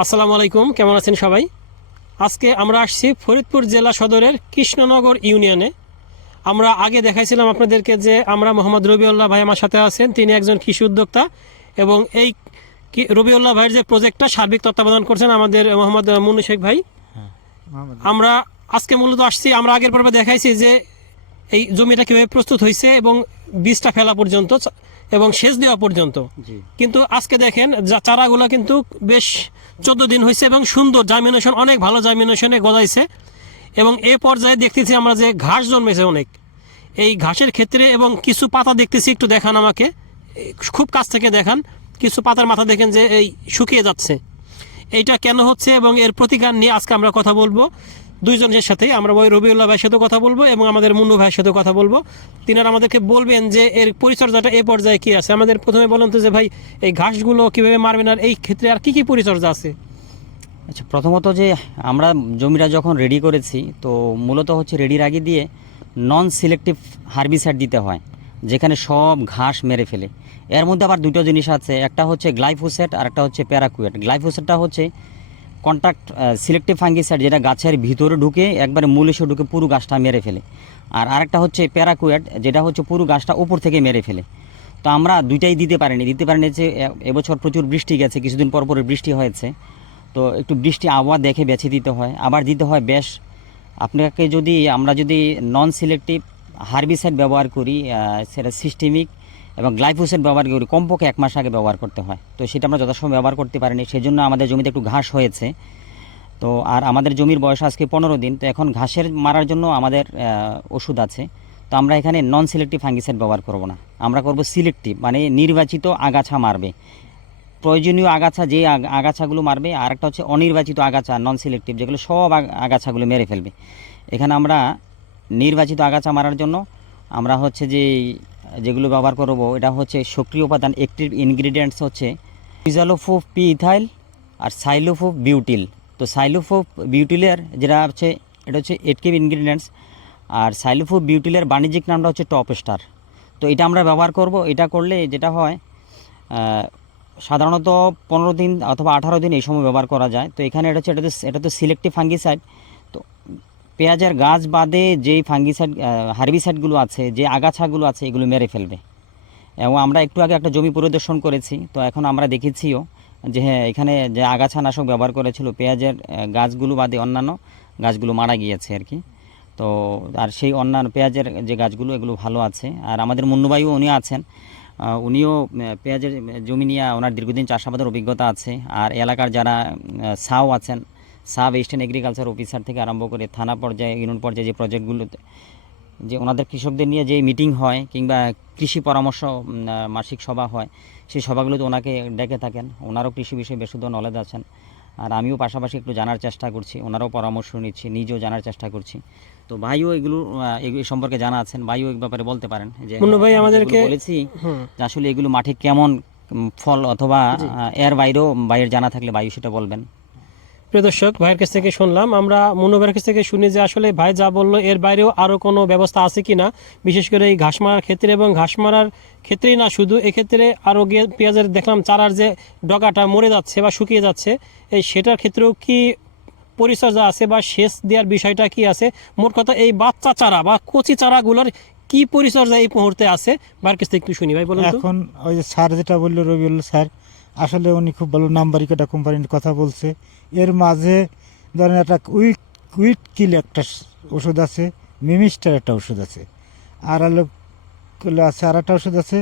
আসসালামু আলাইকুম কেমন আছেন সবাই? আজকে আমরা আসছি ফরিদপুর জেলা সদরের কৃষ্ণনগর ইউনিয়নে। আমরা আগে দেখাইছিলাম আপনাদেরকে যে আমরা মোহাম্মদ রবিউল্লাহ ভাই আমার সাথে আছেন তিনি একজন কৃষি উদ্যোক্তা এবং এই রবিউল্লাহ ভাইয়ের যে প্রজেক্টটা সার্বিক তত্ত্বাবধান করছেন আমাদের মোহাম্মদ মুন্নু শেখ ভাই। আমরা আজকে মূলত আসছি আমরা আগের পর্বে দেখাইছি যে এই জমিটা কীভাবে প্রস্তুত হয়েছে এবং বীজটা ফেলা পর্যন্ত এবং সেচ দেওয়া পর্যন্ত। কিন্তু আজকে দেখেন যা- চারাগুলো কিন্তু বেশ চোদ্দ দিন হয়েছে এবং সুন্দর জার্মিনেশন অনেক ভালো জার্মিনেশনে গজাইছে। এবং এই পর্যায়ে দেখতেছি আমরা যে ঘাস জন্মেছে অনেক। এই ঘাসের ক্ষেত্রে এবং কিছু পাতা দেখতেছি একটু দেখান আমাকে। খুব কাছ থেকে দেখান কিছু পাতার মাথা দেখেন যে এই শুকিয়ে যাচ্ছে। এইটা কেন হচ্ছে এবং এর প্রতিকার নিয়ে আজকে আমরা কথা বলব। দুইজনের সাথে, আমরা ওই রবিউল্লাহ ভাইয়ের সাথে কথা বলব এবং আমাদের মুন্নু ভাইয়ের সাথে কথা বলব। তিনারা আমাদেরকে বলবেন যে এর পরিচর্যাটা এ পর্যায়ে কি আছে। আমাদের প্রথমে বলেন তো যে ভাই, এই ঘাসগুলো কীভাবে মারবেন আর এই ক্ষেত্রে আর কি কি পরিচর্যা আছে? আচ্ছা প্রথমত যে আমরা জমিটা যখন রেডি করেছি, তো মূলত হচ্ছে রেডির আগে দিয়ে নন সিলেক্টিভ হার্বিসাইড দিতে হয়, যেখানে সব ঘাস মেরে ফেলে। এর মধ্যে আবার দুটো জিনিস আছে, একটা হচ্ছে গ্লাইফোসেট আর একটা হচ্ছে প্যারাকুয়েট গ্লাইফোসেটটা হচ্ছে কন্ট্যাক্ট সিলেক্টিভ ফাঙ্গিসাইড যেটা গাছের ভিতরে ঢুকে একবারে মূল এসে ঢুকে পুরো গাছটা মেরে ফেলে। আর আরেকটা হচ্ছে প্যারাকুয়েড যেটা হচ্ছে পুরো গাছটা উপর থেকে মেরে ফেলে। তো আমরা দুইটাই দিতে পারিনি। দিতে পারিনি যে এবছর প্রচুর বৃষ্টি গেছে, কিছুদিন পর পরে বৃষ্টি হয়েছে। তো একটু বৃষ্টি আবহাওয়া দেখে বেছে দিতে হয়। আবার দিতে হয়, বেশ, আপনাকে যদি, আমরা যদি নন সিলেক্টিভ হার্বিসাইড ব্যবহার করি সেটা সিস্টেমিক এবং গ্লাইফোসেট ব্যবহার করি, কমপক্ষে এক মাস আগে ব্যবহার করতে হয়। তো সেটা আমরা যথাসময় ব্যবহার করতে পারিনি সেই জন্য আমাদের জমিতে একটু ঘাস হয়েছে। তো আর আমাদের জমির বয়স আজকে পনেরো দিন, তো এখন ঘাসের মারার জন্য আমাদের ওষুধ আছে। তো আমরা এখানে নন সিলেক্টিভ ফাঙ্গিসাইড ব্যবহার করব না। আমরা করব সিলেক্টিভ মানে নির্বাচিত আগাছা মারবে। প্রয়োজনীয় আগাছা যে আগাছাগুলো মারবে, আর একটা হচ্ছে অনির্বাচিত আগাছা নন সিলেক্টিভ যেগুলো সব আগাছাগুলো মেরে ফেলবে। এখানে আমরা নির্বাচিত আগাছা মারার জন্য, আমরা হচ্ছে যে যেগুলো ব্যবহার করব, এটা হচ্ছে সক্রিয় উপাদান অ্যাক্টিভ ইনগ্রিডিয়েন্টস হচ্ছে ইজালোফোভ পি ইথাইল আর সাইলোফোভ বিউটিল তো সাইলোফোভ বিউটিলের যেটা হচ্ছে, এটা হচ্ছে এটকেভ ইনগ্রিডিয়েন্টস আর সাইলোফোভ বিউটিলের বাণিজ্যিক নামটা হচ্ছে টপ স্টার তো এটা আমরা ব্যবহার করব, এটা করলে যেটা হয় সাধারণত পনেরো দিন অথবা আঠারো দিন এই সময় ব্যবহার করা যায়। তো এখানে এটা হচ্ছে, এটা তো এটা তো সিলেক্টিভ ফাঙ্গিসাইড পেঁয়াজের গাছ বাদে যেই ফাঙ্গিসাইড হার্বিসাইডগুলো আছে, যে আগাছাগুলো আছে, এগুলো মেরে ফেলবে। এবং আমরা একটু আগে একটা জমি পরিদর্শন করেছি, তো এখন আমরা দেখেছিও যে হ্যাঁ এখানে যে আগাছা নাশক ব্যবহার করেছিল, পেঁয়াজের গাছগুলো বাদে অন্যান্য গাছগুলো মারা গিয়েছে আর কি। তো আর সেই অন্যান্য পেঁয়াজের যে গাছগুলো, এগুলো ভালো আছে। আর আমাদের মুন্নুবাইও উনি আছেন। উনিও পেঁয়াজের জমি নিয়ে ওনার দীর্ঘদিন চাষাবাদের অভিজ্ঞতা আছে। আর এলাকার যারা সাও আছেন সাব ইস্টার্ন এগ্রিকালচার অফিসার থেকে আরম্ভ করে থানা পর্যায়ে ইউনিয়ন পর্যায়ে যে প্রজেক্টগুলোতে যে ওনাদের কৃষকদের নিয়ে যে মিটিং হয় কিংবা কৃষি পরামর্শ মাসিক সভা হয় সেই সভাগুলোতে ওনাকে ডেকে থাকেন। ওনারও কৃষি বিষয়ে বেশুদ্ধ নলেজ আছেন। আর আমিও পাশাপাশি একটু জানার চেষ্টা করছি ওনারও পরামর্শ নিচ্ছি নিজেও জানার চেষ্টা করছি। তো ভাইও এগুলো এগুলো সম্পর্কে জানা আছেন ভাইও এই ব্যাপারে বলতে পারেন যে ভাই আমাদেরকে- বলেছি যে আসলে এগুলো মাঠে কেমন ফল অথবা এর বাইরেও বাইরের জানা থাকলে বায়ু সেটা বলবেন। প্রিয় দর্শক, ভাইয়ের কাছ থেকে শুনলাম। আমরা মুন্নু কাছ থেকে শুনি যে আসলে ভাই যা বলল, এর বাইরেও আরও কোনো ব্যবস্থা আছে কি না বিশেষ করে এই ঘাস মারার ক্ষেত্রে এবং ঘাস মারার ক্ষেত্রেই না, শুধু এক্ষেত্রে আরও গিয়ে পেঁয়াজের দেখলাম চারার যে ডগাটা মরে যাচ্ছে বা শুকিয়ে যাচ্ছে, এই সেটার ক্ষেত্রেও কি পরিচর্যা আছে বা সেচ দেওয়ার বিষয়টা কি আছে? মোট কথা এই বাচ্চা চারা বা কচি চারাগুলোর কি পরিচর্যা এই মুহূর্তে আছে? ভাইয়ের কাছ থেকে একটু শুনি ভাই, বলুন এখন ওই যে স্যার যেটা বলল রবিউল স্যার, আসলে উনি খুব ভালো নাম্বারিক একটা কোম্পানির কথা বলছে। এর মাঝে ধরেন একটা উইক উইট কিল একটা ওষুধ আছে মিমিস্টার একটা ওষুধ আছে। আর হলো আছে আর একটা ওষুধ আছে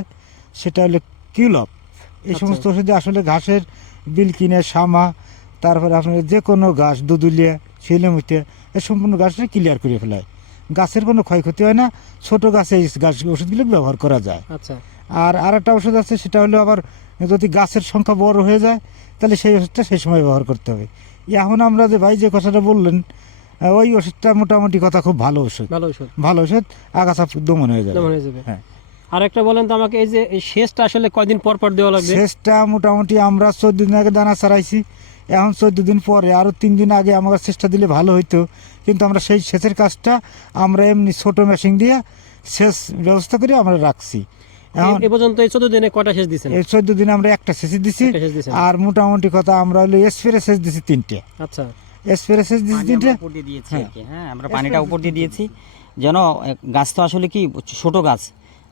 সেটা হলো কিউলপ এই আচ্ছা। সমস্ত ওষুধে আসলে ঘাসের বিল কিনে সামা তারপরে আপনার যে কোনো ঘাস দুদুলিয়া শিলমিতে এই সম্পূর্ণ ঘাসটা ক্লিয়ার করে ফেলায়। গাছের কোনো ক্ষয়ক্ষতি হয় না ছোট গাছে এই গাছ ওষুধগুলো ব্যবহার করা যায়। আচ্ছা। আর আর একটা ওষুধ আছে সেটা হলো আবার যদি গাছের সংখ্যা বড় হয়ে যায় তাহলে সেই ওষুধটা সেই সময় ব্যবহার করতে হবে। এখন আমরা যে ভাই যে কথাটা বললেন ওই ওষুধটা মোটামুটি কথা খুব ভালো ওষুধ। ভালো ওষুধ। ভালো ওষুধ আগাছা দমন হয়ে যাবে। হয়ে যাবে। হ্যাঁ। আর একটা বলেন তো আমাকে এই যে সেচটা আসলে কয়দিন পর পর দেওয়া লাগবে? শেষটা মোটামুটি আমরা চোদ্দ দিন আগে দানা ছাড়াইছি। এখন চোদ্দ দিন পরে আরও তিন দিন আগে আমাকে চেষ্টা দিলে ভালো হইতো। কিন্তু আমরা সেই সেচের কাজটা আমরা এমনি ছোট মেশিন দিয়ে সেচ ব্যবস্থা করে আমরা রাখছি। এ পর্যন্ত এই চোদ্দ দিনে কটা সেচ দিচ্ছেন এই চোদ্দ দিনে আমরা একটা সেচে দিছি। আর মোটামুটি কথা আমরা হলো স্প্রে সেচ দিছি তিনটে। আচ্ছা। স্প্রে সেচ দিছি তিনটে? উপর দিয়ে দিয়েছি হ্যাঁ। আমরা পানিটা উপর দিয়ে দিয়েছি। যেন গাছ তো আসলে কি ছোট গাছ।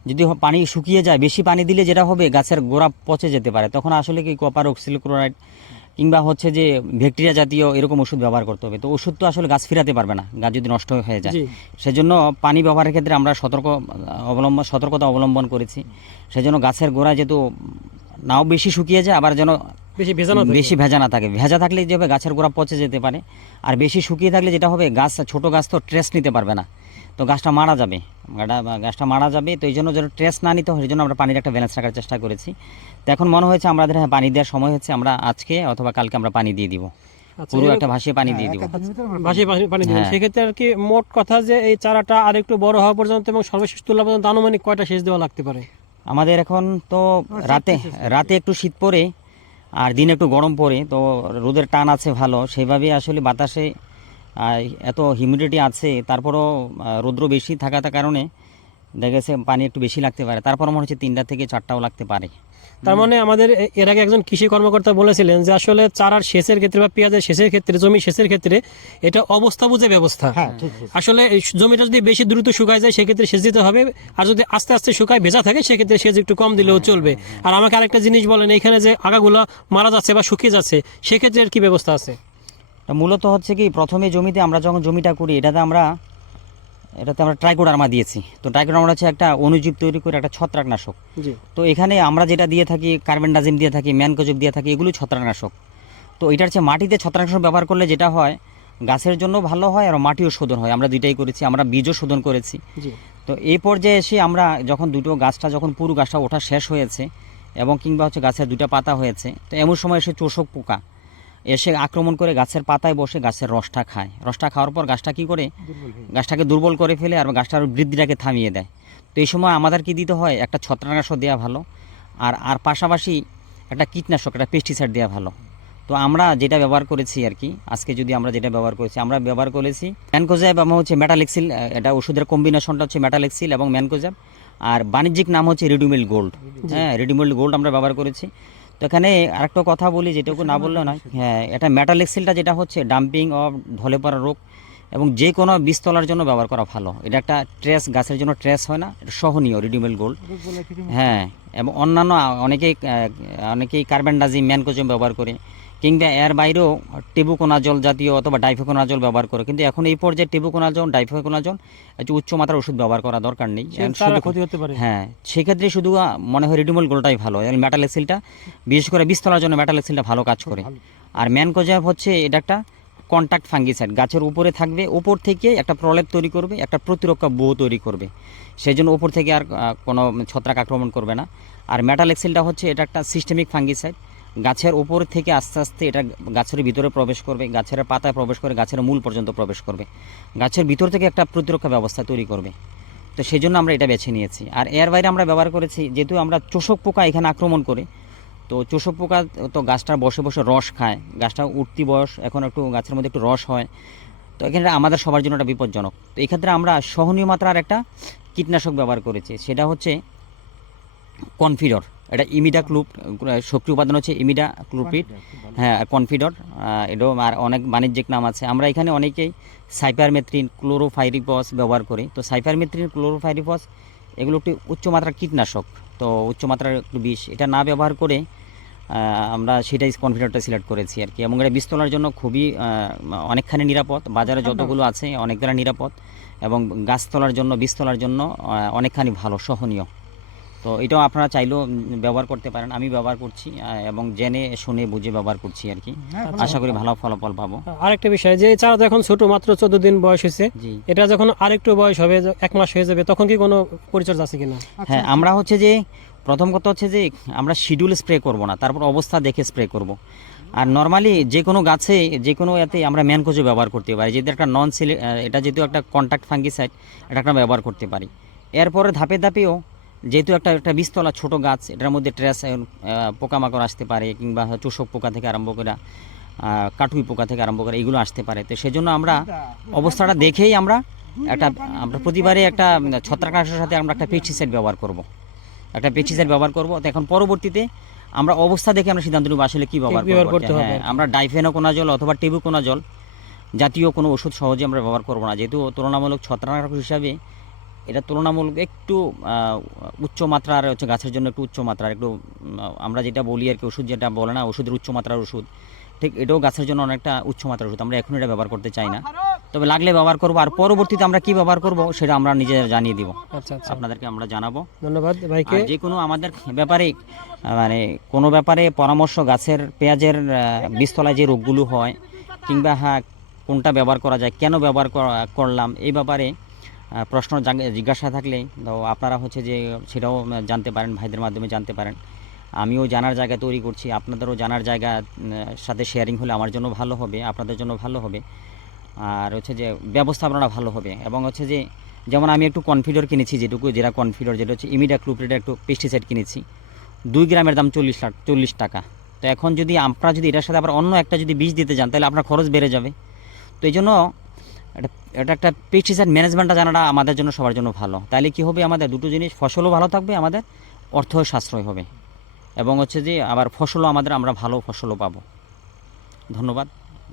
যদি পানি শুকিয়ে যায় বেশি পানি দিলে যেটা হবে গাছের গোড়া পচে যেতে পারে। তখন আসলে কি কপার অক্সিলোক্লোরাইড কিংবা হচ্ছে যে ব্যাকটেরিয়া জাতীয় এরকম ওষুধ ব্যবহার করতে হবে। তো ওষুধ তো আসলে গাছ ফিরাতে পারবে না গাছ যদি নষ্ট হয়ে যায়। সেজন্য পানি ব্যবহারের ক্ষেত্রে আমরা সতর্ক অবলম্বন সতর্কতা অবলম্বন করেছি। সেজন্য গাছের গোড়া যেহেতু নাও বেশি শুকিয়ে যায় আবার যেন বেশি ভেজানো বেশি ভেজা না থাকে। ভেজা থাকলে যে হবে গাছের গোড়া পচে যেতে পারে আর বেশি শুকিয়ে থাকলে যেটা হবে গাছ ছোট গাছ তো ট্রেস নিতে পারবে না। তো গাছটা মারা যাবে। গাছটা মারা যাবে তো এই জন্য যেন ট্রেস না নিতে হয় জন্য আমরা পানির একটা ব্যালেন্স রাখার চেষ্টা করেছি। তো এখন মনে হয়েছে আমাদের হ্যাঁ পানি দেওয়ার সময় হচ্ছে আমরা আজকে অথবা কালকে আমরা পানি দিয়ে দিব। আচ্ছা, পুরো একটা ভাসিয়ে পানি দিয়ে দিব। ভাসিয়ে পানি পানি দিবেন। হ্যাঁ। সেক্ষেত্রে আর কি মোট কথা যে এই চারাটা আর একটু বড় হওয়া পর্যন্ত এবং সর্বশেষ তোলা পর্যন্ত আনুমানিক কয়টা সেচ দেওয়া লাগতে পারে? আমাদের এখন তো রাতে রাতে একটু শীত পড়ে আর দিনে একটু গরম পড়ে তো রোদের টান আছে ভালো। সেইভাবে আসলে বাতাসে এত হিউমিডিটি আছে তারপরও রৌদ্র বেশি থাকার কারণে দেখা গেছে পানি একটু বেশি লাগতে পারে। তারপর মনে হচ্ছে তিনটা থেকে চারটাও লাগতে পারে। তার মানে আমাদের এর আগে একজন কৃষি কর্মকর্তা বলেছিলেন যে আসলে চারার সেচের ক্ষেত্রে বা পেঁয়াজের সেচের ক্ষেত্রে জমি সেচের ক্ষেত্রে এটা অবস্থা বুঝে ব্যবস্থা। হ্যাঁ। আসলে জমিটা যদি বেশি দ্রুত শুকায় যায় সেক্ষেত্রে সেচ দিতে হবে। আর যদি আস্তে আস্তে শুকায় ভেজা থাকে সেক্ষেত্রে সেচ একটু কম দিলেও চলবে। আর আমাকে আরেকটা জিনিস বলেন এখানে যে আগাগুলো মারা যাচ্ছে বা শুকিয়ে যাচ্ছে সেক্ষেত্রে এর কি ব্যবস্থা আছে? মূলত হচ্ছে কি প্রথমে জমিতে আমরা যখন জমিটা করি এটাতে আমরা এটাতে আমরা ট্রাইকোডার্মা দিয়েছি। তো ট্রাইকোডার্মা হচ্ছে একটা অনুজীব তৈরি করে একটা ছত্রাকনাশক। তো এখানে আমরা যেটা দিয়ে থাকি কার্বেন্ডাজিম দিয়ে থাকি ম্যানকোজব দিয়ে থাকি এগুলো ছত্রাকনাশক। তো এটার হচ্ছে মাটিতে ছত্রাকনাশক ব্যবহার করলে যেটা হয় গাছের জন্য ভালো হয় আর মাটিও শোধন হয়। আমরা দুইটাই করেছি আমরা বীজও শোধন করেছি। তো এই পর্যায়ে এসে আমরা যখন দুটো গাছটা যখন পুরো গাছটা ওঠা শেষ হয়েছে এবং কিংবা হচ্ছে গাছের দুটো পাতা হয়েছে তো এমন সময় এসে চোষক পোকা। এসে আক্রমণ করে গাছের পাতায় বসে গাছের রসটা খায়। রসটা খাওয়ার পর গাছটা কি করে? গাছটাকে দুর্বল করে ফেলে আর গাছটার বৃদ্ধিটাকে থামিয়ে দেয়। তো এই সময় আমাদের কি দিতে হয়? একটা ছত্রাকনাশক দেওয়া ভালো আর আর পাশাপাশি একটা কীটনাশক একটা পেস্টিসাইড দেওয়া ভালো। তো আমরা যেটা ব্যবহার করেছি আর কি আজকে যদি আমরা যেটা ব্যবহার করেছি আমরা ব্যবহার করেছি ম্যানকোজ্যাব এবং হচ্ছে মেটালেক্সিল এটা ওষুধের কম্বিনেশনটা হচ্ছে মেটালেক্সিল এবং ম্যানকোজ্যাব আর বাণিজ্যিক নাম হচ্ছে রেডিমেল গোল্ড। হ্যাঁ রেডিমেল গোল্ড আমরা ব্যবহার করেছি। তো এখানে আরেকটা কথা বলি যেটুকু না বললেও নয়। হ্যাঁ এটা ম্যাটালেক্সিলটা যেটা হচ্ছে ডাম্পিং অফ ঢলে পড়া রোগ এবং যে কোনো বীজতলার জন্য ব্যবহার করা ভালো। এটা একটা ট্রেস গাছের জন্য ট্রেস হয় না এটা সহনীয় রেডিমেল গোল্ড হ্যাঁ এবং অন্যান্য অনেকেই অনেকেই অনেকেই কার্বেন্ডাজিম ম্যানকোজম ব্যবহার করে। কিংবা এর বাইরেও টেবুকোনাজল জাতীয় অথবা ডাইফোকোনাজল ব্যবহার করে। কিন্তু এখন এই পর্যায়ে টেবুকোনাজল ডাইফোকোনাজল একটু উচ্চমাত্রার ওষুধ ব্যবহার করা দরকার নেই। ক্ষতি হতে পারে। হ্যাঁ সেক্ষেত্রে শুধু মনে হয় রেডিমেল গোলটাই ভালো। মেটালেক্সিলটা বিশেষ করে বীজতলার জন্য মেটালেক্সিলটা ভালো কাজ করে। আর ম্যানকোজাব হচ্ছে এটা একটা কন্ট্যাক্ট ফাঙ্গিসাইড গাছের উপরে থাকবে উপর থেকে একটা প্রলেপ তৈরি করবে একটা প্রতিরক্ষা বউ তৈরি করবে। সেই জন্য উপর থেকে আর কোনো ছত্রাক আক্রমণ করবে না। আর মেটালেক্সিলটা হচ্ছে এটা একটা সিস্টেমিক ফাঙ্গিসাইড গাছের উপর থেকে আস্তে আস্তে এটা গাছের ভিতরে প্রবেশ করবে, গাছের পাতায় প্রবেশ করে গাছের মূল পর্যন্ত প্রবেশ করবে, গাছের ভিতর থেকে একটা প্রতিরক্ষা ব্যবস্থা তৈরি করবে। তো সেই জন্য আমরা এটা বেছে নিয়েছি। আর এর বাইরে আমরা ব্যবহার করেছি, যেহেতু আমরা চোষক পোকা এখানে আক্রমণ করে, তো চোষক পোকা তো গাছটা বসে বসে রস খায়, গাছটা উঠতি বয়স, এখন একটু গাছের মধ্যে একটু রস হয়, তো এখানে আমাদের সবার জন্য একটা বিপজ্জনক। তো এক্ষেত্রে আমরা সহনীয় মাত্রার একটা কীটনাশক ব্যবহার করেছি, সেটা হচ্ছে কনফিডর। এটা ইমিডা ক্লুপ শক্তি উপাদান হচ্ছে ইমিডা ক্লুপিড হ্যাঁ কনফিডর এটাও আর অনেক বাণিজ্যিক নাম আছে। আমরা এখানে অনেকেই সাইপারমেথ্রিন ক্লোরোফাইরিপস ব্যবহার করি। তো সাইপারমেথ্রিন ক্লোরোফাইরিপস এগুলো একটি উচ্চমাত্রার কীটনাশক। তো উচ্চমাত্রার একটু বিষ। এটা না ব্যবহার করে আমরা সেটাই কনফিডারটা সিলেক্ট করেছি আর কি। এবং এটা বীজ তোলার জন্য খুবই অনেকখানি নিরাপদ। বাজারে যতগুলো আছে অনেক দ্বারা নিরাপদ। এবং গাছ তোলার জন্য বীজ তোলার জন্য অনেকখানি ভালো সহনীয়। তো এটাও আপনারা চাইলেও ব্যবহার করতে পারেন। আমি ব্যবহার করছি এবং জেনে শুনে বুঝে ব্যবহার করছি আর কি। আশা করি ভালো ফলাফল পাবো। আরেকটা বিষয় যে চারা তো এখন ছোট মাত্র চোদ্দ দিন বয়স হয়েছে এটা যখন আরেকটু বয়স হবে এক মাস হয়ে যাবে তখন কি কোনো পরিচর্যা আছে কিনা? হ্যাঁ আমরা হচ্ছে যে প্রথম কথা হচ্ছে যে আমরা শিডিউল স্প্রে করব না তারপর অবস্থা দেখে স্প্রে করব। আর নর্মালি যে কোনো গাছে যে কোনো এতে আমরা ম্যানকোজো ব্যবহার করতে পারি যেহেতু একটা নন সিলে এটা যেহেতু একটা কন্ট্যাক্ট ফাঙ্গিসাইড এটা একটা ব্যবহার করতে পারি। এরপরে ধাপে ধাপেও যেহেতু একটা একটা বীজতলা ছোট গাছ এটার মধ্যে ট্রেস পোকামাকড় আসতে পারে কিংবা চোষক পোকা থেকে আরম্ভ করে কাটুই পোকা থেকে আরম্ভ করে এগুলো আসতে পারে। তো সেজন্য আমরা অবস্থাটা দেখেই আমরা একটা আমরা প্রতিবারে একটা ছত্রাকনাশকের সাথে আমরা একটা পেস্টিসাইড ব্যবহার করব। একটা পেস্টিসাইড ব্যবহার করব। তো এখন পরবর্তীতে আমরা অবস্থা দেখে আমরা সিদ্ধান্ত নেব আসলে কি ব্যবহার করতে হবে হ্যাঁ আর জল অথবা ডাইফেনোকোনাজল অথবা টেবুকোনাজল জাতীয় কোনো ওষুধ সহজে আমরা ব্যবহার করব না। যেহেতু তুলনামূলক ছত্রাক হিসাবে এটা তুলনামূলক একটু উচ্চ মাত্রার হচ্ছে গাছের জন্য একটু উচ্চ মাত্রার একটু আমরা যেটা বলি আর কি ওষুধ যেটা বলে না ওষুধের উচ্চ মাত্রার ওষুধ। ঠিক এটাও গাছের জন্য অনেকটা উচ্চ মাত্রার ওষুধ আমরা এখন এটা ব্যবহার করতে চাই না। তবে লাগলে ব্যবহার করব আর পরবর্তীতে আমরা কি ব্যবহার করব সেটা আমরা নিজে জানিয়ে দিব। আচ্ছা আচ্ছা। আপনাদেরকে আমরা জানাব। ধন্যবাদ ভাইকে। যে কোনো আমাদের ব্যাপারে মানে কোনো ব্যাপারে পরামর্শ গাছের পেঁয়াজের আহ, বীজতলায় যে রোগগুলো হয় কিংবা হ্যাঁ কোনটা ব্যবহার করা যায় কেন ব্যবহার করলাম এই ব্যাপারে প্রশ্ন জিজ্ঞাসা থাকলে তো আপনারা হচ্ছে যে সেটাও জানতে পারেন, ভাইদের মাধ্যমে জানতে পারেন। আমিও জানার জায়গা তৈরি করছি, আপনাদেরও জানার জায়গা সাথে শেয়ারিং হলে আমার জন্য ভালো হবে, আপনাদের জন্য ভালো হবে। আর হচ্ছে যে ব্যবস্থাপনাটা ভালো হবে এবং হচ্ছে যে যেমন আমি একটু কনফিডর কিনেছি যেটুকু, যেটা কনফিডর যেটা হচ্ছে ইমিডা ক্লুপ্রিডা একটু পেস্টিসাইড কিনেছি। দুই গ্রামের দাম চল্লিশ লাখ, চল্লিশ টাকা। তো এখন যদি আপনারা যদি এটার সাথে আবার অন্য একটা যদি বীজ দিতে যান, তাহলে আপনার খরচ বেড়ে যাবে। তো এই জন্য এটা এটা একটা পেস্টিসাইড ম্যানেজমেন্টটা জানাটা আমাদের জন্য সবার জন্য ভালো। তাহলে কি হবে আমাদের? দুটো জিনিস ফসলও ভালো থাকবে আমাদের অর্থ সাশ্রয় হবে। এবং হচ্ছে যে আবার ফসলও আমাদের আমরা ভালো ফসলও পাবো। ধন্যবাদ।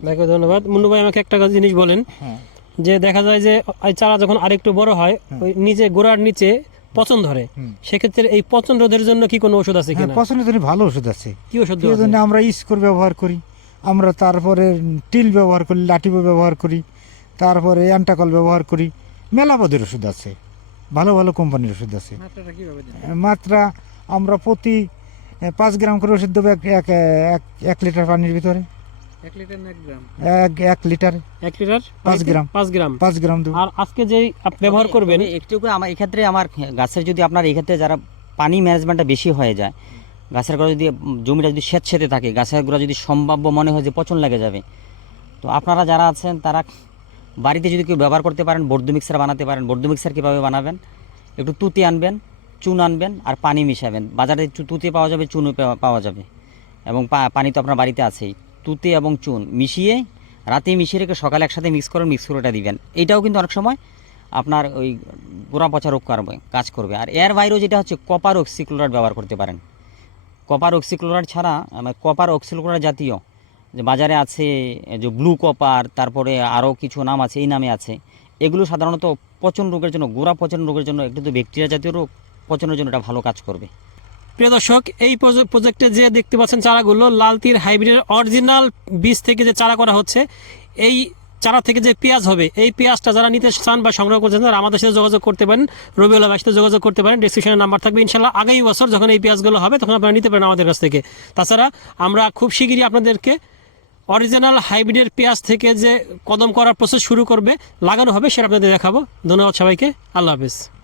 ভাইকে ধন্যবাদ। মুন্নু ভাই আমাকে একটা জিনিস বলেন হ্যাঁ। যে দেখা যায় যে এই চারা যখন আরেকটু বড় হয় ওই নিচে গোড়ার নিচে পচন ধরে। সেক্ষেত্রে এই পচন রোধের জন্য কি কোনো ওষুধ আছে হ্যাঁ কিনা পছন্দের জন্য ভালো ওষুধ আছে। কি ওষুধ জন্য আমরা স্কোর ব্যবহার করি। আমরা তারপরে টিল ব্যবহার করি লাঠিবো ব্যবহার করি। তারপরে অ্যান্টাকল ব্যবহার করি। মেলা পদের ওষুধ আছে। ভালো ভালো কোম্পানির ওষুধ আছে। মাত্রা আমরা প্রতি পাঁচ গ্রাম করে ওষুধ দেবো এক এক এক- এক লিটার পানির ভিতরে। এক এক লিটার। এক লিটার? পাঁচ গ্রাম। পাঁচ গ্রাম? পাঁচ গ্রাম দেবো। আর আজকে যে ব্যবহার করবেন একটু আমার এক্ষেত্রে আমার গাছের যদি আপনার এক্ষেত্রে যারা পানি ম্যানেজমেন্টটা বেশি হয়ে যায় গাছের গোড়া যদি জমিটা যদি স্বেচ্ছেতে থাকে গাছের গোড়া যদি সম্ভাব্য মনে হয় যে পচন লেগে যাবে তো আপনারা যারা আছেন তারা বাড়িতে যদি কেউ ব্যবহার করতে পারেন বর্ধ মিক্সার বানাতে পারেন বর্ধ মিক্সার কীভাবে বানাবেন? একটু তুতি আনবেন, চুন আনবেন আর পানি মিশাবেন। বাজারে তুতি পাওয়া যাবে, চুনও পাওয়া- যাবে। এবং পানি তো আপনার বাড়িতে আছেই। তুতি এবং চুন মিশিয়ে, রাতে মিশিয়ে রেখে সকালে একসাথে মিক্স করে মিক্স করে ওটা দিবেন। এটাও কিন্তু অনেক সময় আপনার ওই গোড়া পচা রোগ করবে কাজ করবে। আর এর বাইরেও যেটা হচ্ছে, কপার অক্সিক্লোরাইড ব্যবহার করতে পারেন। কপার অক্সিক্লোরাইড ছাড়া মানে কপার অক্সিক্লোরাইড জাতীয় যে বাজারে আছে, যে ব্লু কপার, তারপরে আরও কিছু নাম আছে, এই নামে আছে। এগুলো সাধারণত পচন রোগের জন্য, গোড়া পচন রোগের জন্য, একটু তো ব্যাকটেরিয়া জাতীয় রোগ, পচনের জন্য এটা ভালো কাজ করবে। প্রিয় দর্শক, এই প্রজে- প্রজেক্টে যে দেখতে পাচ্ছেন চারাগুলো, লাল তীর হাইব্রিডের অরিজিনাল বীজ থেকে যে চারা করা হচ্ছে, এই চারা থেকে যে পেঁয়াজ হবে, এই পেঁয়াজটা যারা নিতে চান বা সংগ্রহ করতে চান, তারা আমাদের সাথে যোগাযোগ করতে পারেন। রবিউল্লাহ ভাইয়ের সাথে যোগাযোগ করতে পারেন। ডিসক্রিপশনের নাম্বার থাকবে। ইনশাল্লাহ আগামী বছর যখন এই পেঁয়াজগুলো হবে, তখন আপনারা নিতে পারেন আমাদের কাছ থেকে। তাছাড়া আমরা খুব শিগগিরই আপনাদেরকে অরিজিনাল হাইব্রিডের পেঁয়াজ থেকে যে কদম করার প্রসেস শুরু করবে, লাগানো হবে, সেটা আপনাদের দেখাবো। ধন্যবাদ সবাইকে। আল্লাহ হাফিজ।